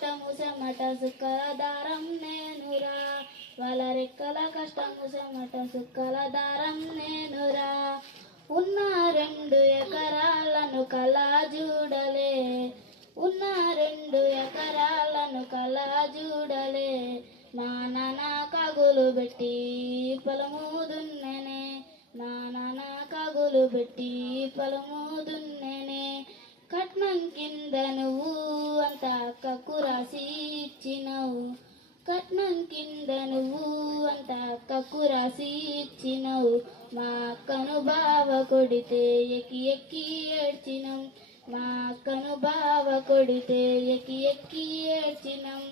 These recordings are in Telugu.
కష్టము చెమట సుక్కల దారం నేనురా. వాళ్ళ రెక్కల కష్టము చెమట సుక్కల దారం నేనురా. ఉన్న రెండు ఎకరాలను కళా చూడలే ఉన్న రెండు ఎకరాలను కళా చూడలే మా నాన్న కగులు పెట్టి పొలము దున్ననే. మా నాన్న కగులు పెట్టి పొలము దున్ననే. కట్నం కిందను నువ్వు అంత రాసి ఇచ్చినవు కట్నం కింద నువ్వు అంత కక్కు రాసి ఇచ్చినవు మా అక్కను బావ కొడితే ఎక్కి ఎక్కి ఏడ్చినం. మా అక్కను బావ కొడితే ఎక్కి ఎక్కి ఏడ్చినం.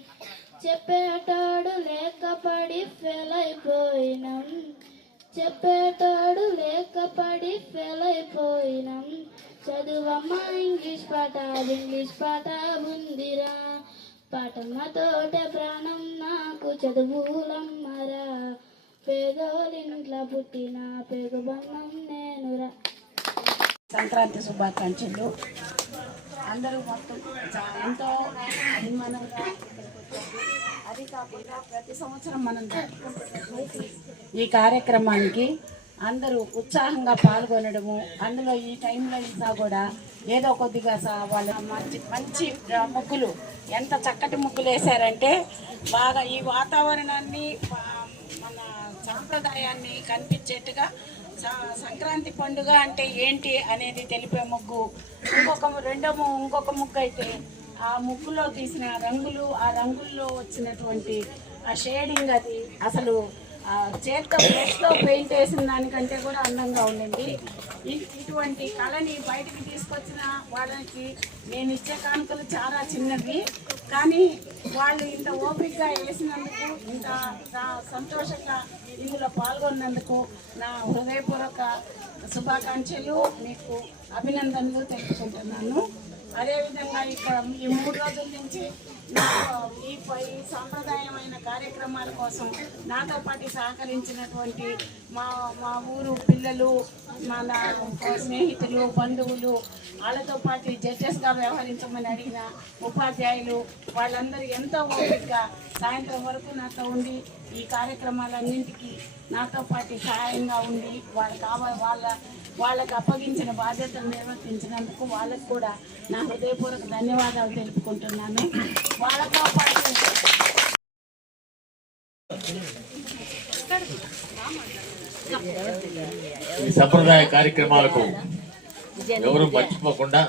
చెప్పేటోడు లేకపడి ఫెయిల్ అయిపోయినాం చెప్పేటోడు లేకపడి ఫెయిల్ అయిపోయినాం చదువమ్మ ఇంగ్లీష్ పాట ఇంగ్లీష్ పాట ఉందిరా పాటమ్మతోటే ప్రాణం నాకు చదువులమ్మరా. పేదోలింట్లో పుట్టిన పేగు బంధం నేనురా. సంక్రాంతి శుభాకాంక్షలు. అందరూ మొత్తం ఎంతో అభిమానంగా అది కాకుండా ప్రతి సంవత్సరం మనం ఈ కార్యక్రమానికి అందరూ ఉత్సాహంగా పాల్గొనడము. అందులో ఈ టైంలో ఇంకా కూడా ఏదో కొద్దిగా సా- వాళ్ళ మంచి మంచి ముగ్గులు ఎంత చక్కటి ముగ్గులు వేశారంటే బాగా ఈ వాతావరణాన్ని మన సాంప్రదాయాన్ని కనిపించేట్టుగా సంక్రాంతి పండుగ అంటే ఏంటి అనేది తెలిపే ముగ్గు. ఇంకొక రెండో ఇంకొక ముగ్గు అయితే ఆ ముగ్గులో తీసిన రంగులు ఆ రంగుల్లో వచ్చినటువంటి ఆ షేడింగ్ అది అసలు చేత్తో బ్రష్తో పెయింట్ వేసిన దానికంటే కూడా అందంగా ఉండింది ఇటువంటి కళని బయటికి తీసుకొచ్చిన వాళ్ళకి నేను ఇచ్చే కానుకలు చాలా చిన్నవి. కానీ వాళ్ళు ఇంత ఓపికగా వేసినందుకు ఇంత సంతోషంగా ఇందులో పాల్గొన్నందుకు నా హృదయపూర్వక శుభాకాంక్షలు. మీకు అభినందనలు తెలుపుకుంటున్నాను. అదేవిధంగా ఇక్కడ ఈ మూడు రోజుల నుంచి ఈ సాంప్రదాయమైన కార్యక్రమాల కోసం నాతో పాటు సహకరించినటువంటి మా మా ఊరు పిల్లలు మన స్నేహితులు బంధువులు వాళ్ళతో పాటు జడ్జెస్గా వ్యవహరించమని అడిగిన ఉపాధ్యాయులు వాళ్ళందరూ ఎంతో ఓపికగా సాయంత్రం వరకు నాతో ఉండి ఈ కార్యక్రమాలన్నింటికి నాతో పాటు సహాయంగా ఉండి వాళ్ళ కావ వాళ్ళ వాళ్ళకి అప్పగించిన బాధ్యతలు నిర్వర్తించినందుకు వాళ్ళకు కూడా నా హృదయపూర్వక ధన్యవాదాలు తెలుపుకుంటున్నాను. వాళ్ళతో పాటు ఈ సంప్రదాయ కార్యక్రమాలకు ఎవరు మర్చిపోకుండా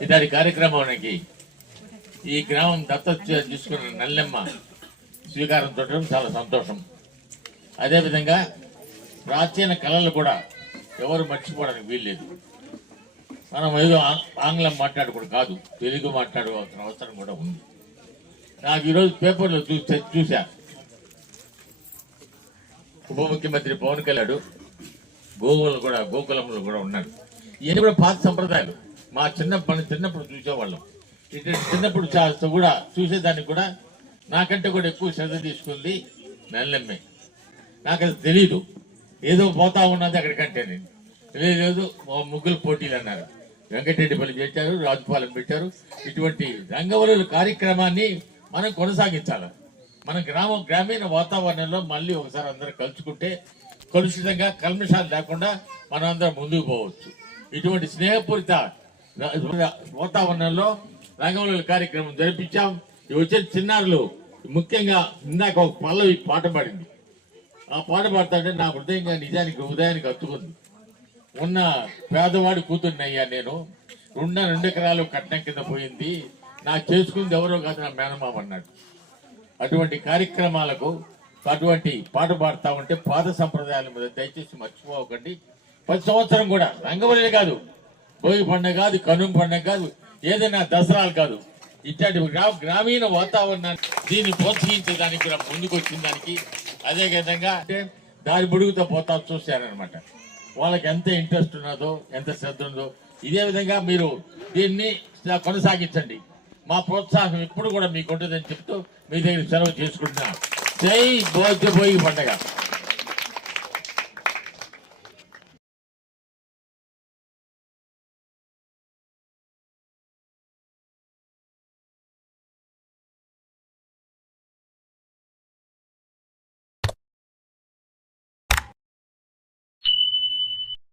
ఇతని కార్యక్రమానికి ఈ గ్రామం దత్తత చూసుకున్న తీసుకున్న నల్లెమ్మ స్వీకారం చుట్టడం చాలా సంతోషం. అదేవిధంగా ప్రాచీన కళలు కూడా ఎవరు మర్చిపోవడానికి వీల్లేదు. మనం ఏదో ఆంగ్- ఆంగ్లం మాట్లాడకూడదు కాదు తెలుగు మాట్లాడవలసిన అవసరం కూడా ఉంది. నాకు ఈరోజు పేపర్లో చూస్తే చూశా. ఉప ముఖ్యమంత్రి పవన్ కళ్యాణ్ గోకులు కూడా గోకులంలో కూడా ఉన్నాడు ఇవన్నీ కూడా పాత సంప్రదాయాలు. మా చిన్నప్పటి చిన్నప్పుడు చూసేవాళ్ళం. ఇటు చిన్నప్పుడు కూడా చూసేదానికి కూడా నాకంటే కూడా ఎక్కువ శ్రద్ధ తీసుకుంది నల్లెమ్మే నాకు అది తెలీదు. ఏదో పోతా ఉన్నది అక్కడికంటే నేను. లేదు ముగ్గులు పోటీలు అన్నారు. వెంకటరెడ్డిపల్లి చేశారు రాజుపాలెం పెట్టారు ఇటువంటి రంగవల్లుల కార్యక్రమాన్ని మనం కొనసాగించాలి. మన గ్రామం గ్రామీణ వాతావరణంలో మళ్ళీ ఒకసారి అందరూ కలుసుకుంటే కలుషితంగా కల్మషాలు లేకుండా మనం అందరం ముందుకు పోవచ్చు. ఇటువంటి స్నేహపూరిత వాతావరణంలో రంగవల్లుల కార్యక్రమం జరిపించాం. వచ్చే చిన్నారులు ముఖ్యంగా ఇందాక ఒక పల్లవి పాట పాడింది. ఆ పాట పాడుతుంటే నా హృదయంగా నిజానికి హృదయానికి హత్తుకుంది ఉన్న పేదవాడి కూతుర్నయ్యా నేను ఉన్న రెండు ఎకరాలు కట్నం కింద పోయింది. నా చేసుకుంది ఎవరో కాదు నా మేనమామ అన్నాడు. అటువంటి కార్యక్రమాలకు అటువంటి పాట పాడుతూ ఉంటే పాత సంప్రదాయాల మీద దయచేసి మర్చిపోకండి. ప్రతి సంవత్సరం కూడా రంగవల్లి కాదు భోగి పండుగ కాదు కనుమ పండుగ కాదు ఏదైనా దసరాలు కాదు. ఇట్లాంటి గ్రామీణ వాతావరణాన్ని దీన్ని ప్రోత్సహించడానికి కూడా ముందుకు వచ్చిన దానికి అదే విధంగా దారి బుడుగుతో పోతా చూశారనమాట వాళ్ళకి ఎంత ఇంట్రెస్ట్ ఉన్నదో ఎంత శ్రద్ధ ఉన్నదో ఇదే విధంగా మీరు దీన్ని కొనసాగించండి. మా ప్రోత్సాహం ఎప్పుడు కూడా మీకు ఉంటుందని చెప్తూ మీ దగ్గర సెలవు చేసుకుంటున్నాను. జై భోజ్యపోయి పండగ.